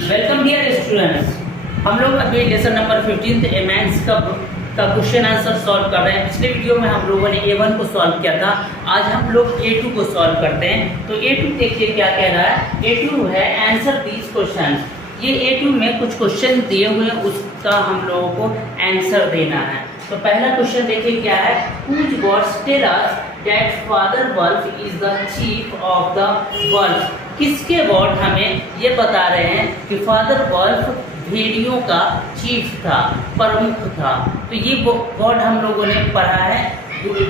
Welcome dear students. हम लोग अभी लेसन नंबर 15 एमेंस का क्वेश्चन आंसर सॉल्व कर रहे हैं। पिछले वीडियो में हम लोगों ने A1 को सॉल्व किया था। आज हम लोग A2 को सॉल्व करते हैं। तो A2 देखिए क्या कह रहा है। A2 है आंसर दीज क्वेश्चन। ये A2 में कुछ क्वेश्चन दिए हुए हैं, उसका हम लोगों को आंसर देना है। तो पहला क्वेश्चन देखिए क्या है। Whose words tell us that Father Wolf is the chief of the wolf? किसके वर्ड हमें ये बता रहे हैं कि फादर वॉल्फ भेड़ियों का चीफ था, प्रमुख था। तो ये वर्ड हम लोगों ने पढ़ा है।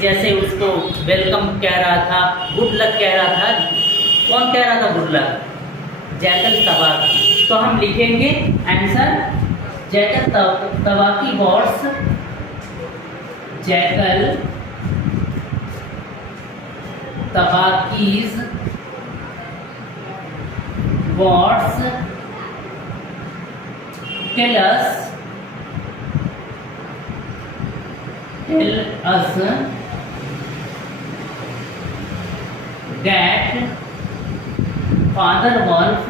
जैसे उसको वेलकम कह रहा था, गुड लक कह रहा था। कौन कह रहा था गुड लक? जैकल तबाकी। तो हम लिखेंगे answer jackal Tabaqui words, jackal Tabaqui's words tell us that Father Wolf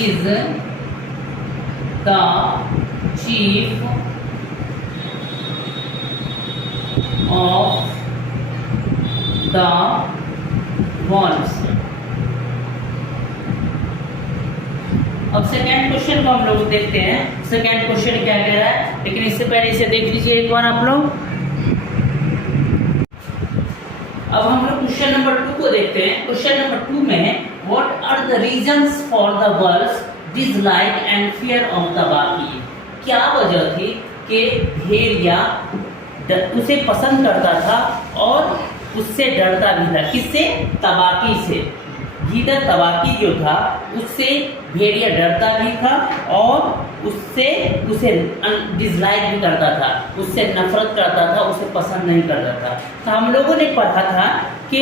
is the chief of the wolves। अब सेकेंड क्वेश्चन को हम लोग देखते हैं। सेकेंड क्वेश्चन क्या कह रहा है, लेकिन इससे पहले इसे देख लीजिए एक बार आप लोग। अब हम लोग क्वेश्चन नंबर 2 को देखते हैं। क्वेश्चन नंबर 2 में what are the reasons for the wolves dislike and fear of Tabaqui? क्या वजह थी कि भेड़िया उसे पसंद करता था और उससे डरता भी था? किससे? तबाकी से। गीदड़ तबाकी जो था उससे भेड़िया डरता भी था और उसे डिसलाइक भी करता था, उससे नफरत करता था, उसे पसंद नहीं करता था। तो हम लोगों ने पढ़ा था कि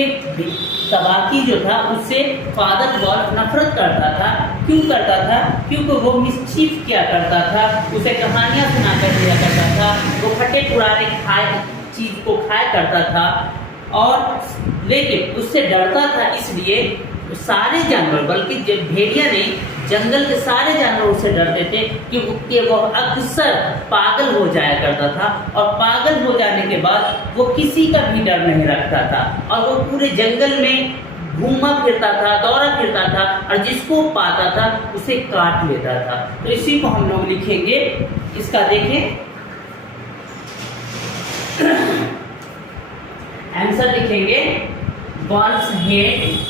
तबाकी जो था उससे फादर वॉल्फ नफरत करता था। क्यों करता था? क्योंकि वो मिसचीफ किया करता था, उसे कहानियाँ सुनाकर दिया करता था, वो फटे पुराने चीज को खाया करता था और लेकिन उससे डरता था। इसलिए सारे जानवर, बल्कि भेड़िया नहीं, जंगल के सारे जानवर उससे डरते थे कि वो अक्सर पागल हो जाया करता था और पागल हो जाने के बाद वो किसी का भी डर नहीं रखता था और वो पूरे जंगल में घूमा फिरता था, दौड़ा फिरता था और जिसको पाता था उसे काट लेता था। तो इसी को हम लोग लिखेंगे। इसका देखें आंसर लिखेंगे valves hate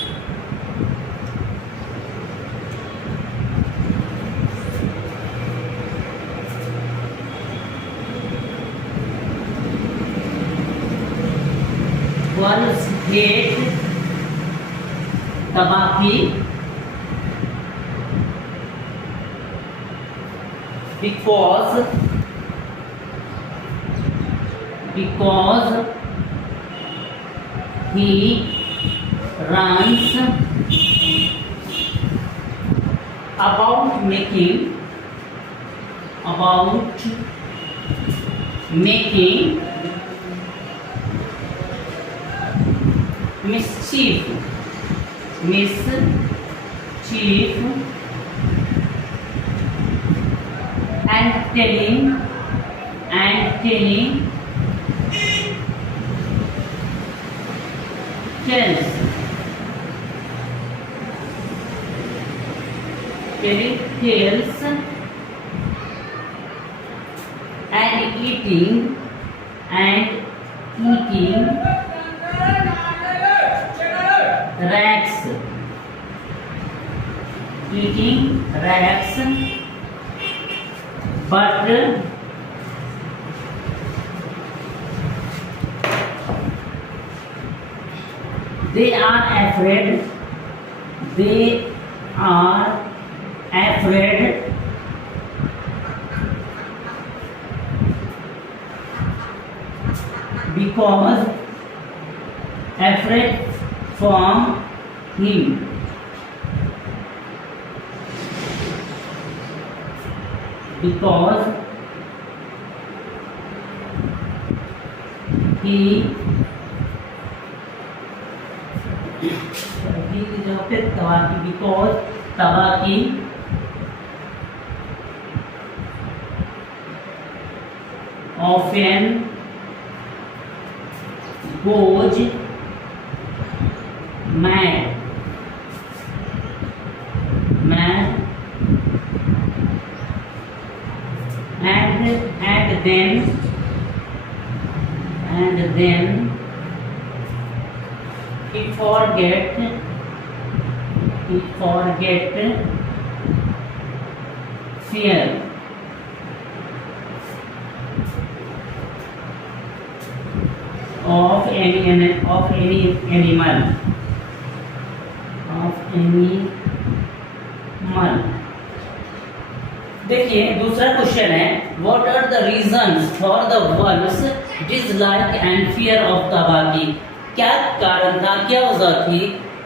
तबाकी because he runs about making mischief and telling tales and eating rats, but they are afraid because afraid from him. Because he बी की जगह पे Tabaqui, because Tabaqui often goes mad and then he forget fear of any animal. देखिए दूसरा question है, what are the reasons for the wolves dislike and fear of Tabaqui. क्या कारण था, क्या वजह थी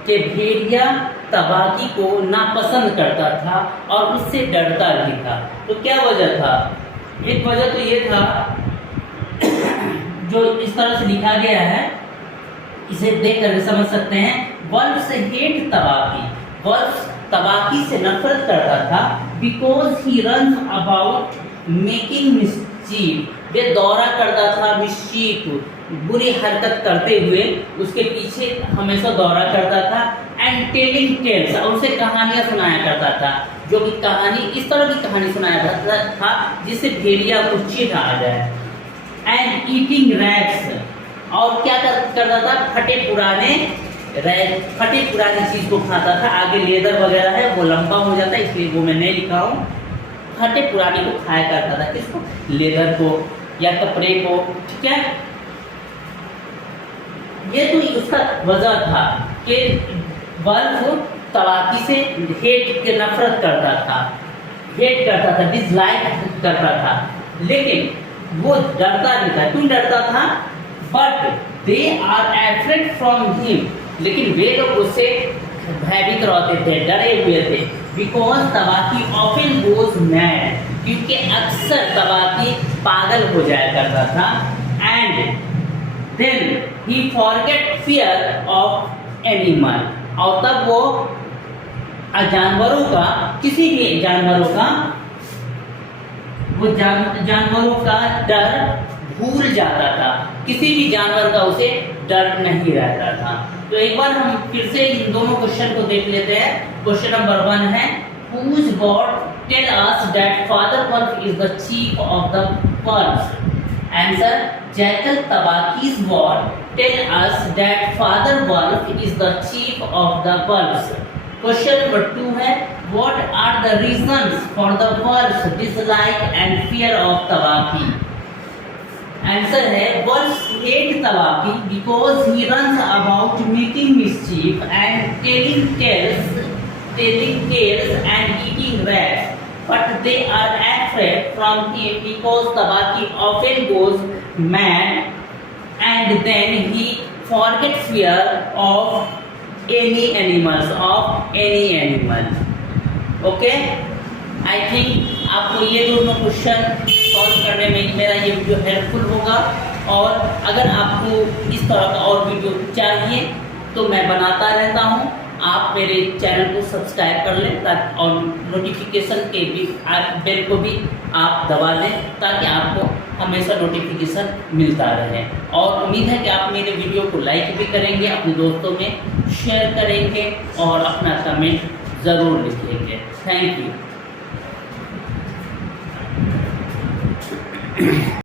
कि भेड़िया तबाकी को नापसंद करता था और उससे डरता भी था। तो क्या वजह था? एक वजह तो ये था जो इस तरह से लिखा गया है, इसे देख कर समझ सकते हैं। Wolves hate Tabaqui, wolves Tabaqui से नफरत करता था। Because he run about making mischief, वे दौरा करता था मिस्चीफ, बुरी हरकत करते हुए उसके पीछे हमेशा दौरा करता था। एंड टेलिंग टेल्स, और उसे कहानियां सुनाया करता था, जो कि कहानी इस तरह की कहानी सुनाया जाता था जिससे भेड़िया को चिढ़ आ जाए। एंड ईटिंग रैग्स, और क्या करता था, फटे पुराने चीज को खाता था। आगे लेदर वगैरह है वो लंबा हो जाता है, इसलिए वो मैं नहीं लिखा हूँ। फटे पुराने को खाया करता था, किसको, लेदर को या कपड़े को, ठीक है। ये तो उसका वजह था कि वल्व तबाकी से हेट के नफरत करता था, डिसलाइक करता था, लेकिन वो डरता नहीं था। क्यों डरता था? But they are afraid from him, लेकिन वे लोग उससे भयभीत रहते थे, डरे हुए थे। Because Tabaqui often goes mad, क्योंकि अक्सर तबाकी पागल हो जाया करता था। And then he forget fear of animal, और तब वो जानवरों का, किसी भी जानवरों का, वो जानवरों का डर भूल जाता था, किसी भी जानवर का उसे डर नहीं रहता था। तो एक बार हम फिर से इन दोनों क्वेश्चन को देख लेते हैं। क्वेश्चन नंबर 1 है, whose god tell us that father wolf is the chief of the wolves? Answer, Jackal Tabaki's god tell us that father wolf is the chief of the wolves. Question number 2 है, what are the reasons for the wolves dislike and fear of tabaki? Answer है, wolves hate tabaki because he runs about making mischief and telling tales and eating rats. But they are afraid from him because tabaki often goes mad and then he forgets fear of any animal. Okay? I think आपको ये दोनों question solve करने में मेरा ये video helpful होगा। और अगर आपको इस तरह का और वीडियो चाहिए तो मैं बनाता रहता हूँ। आप मेरे चैनल को सब्सक्राइब कर लें ताकि, और नोटिफिकेशन के भी बेल को भी आप दबा लें ताकि आपको हमेशा नोटिफिकेशन मिलता रहे। और उम्मीद है कि आप मेरे वीडियो को लाइक भी करेंगे, अपने दोस्तों में शेयर करेंगे और अपना कमेंट ज़रूर लिखेंगे। Thank you.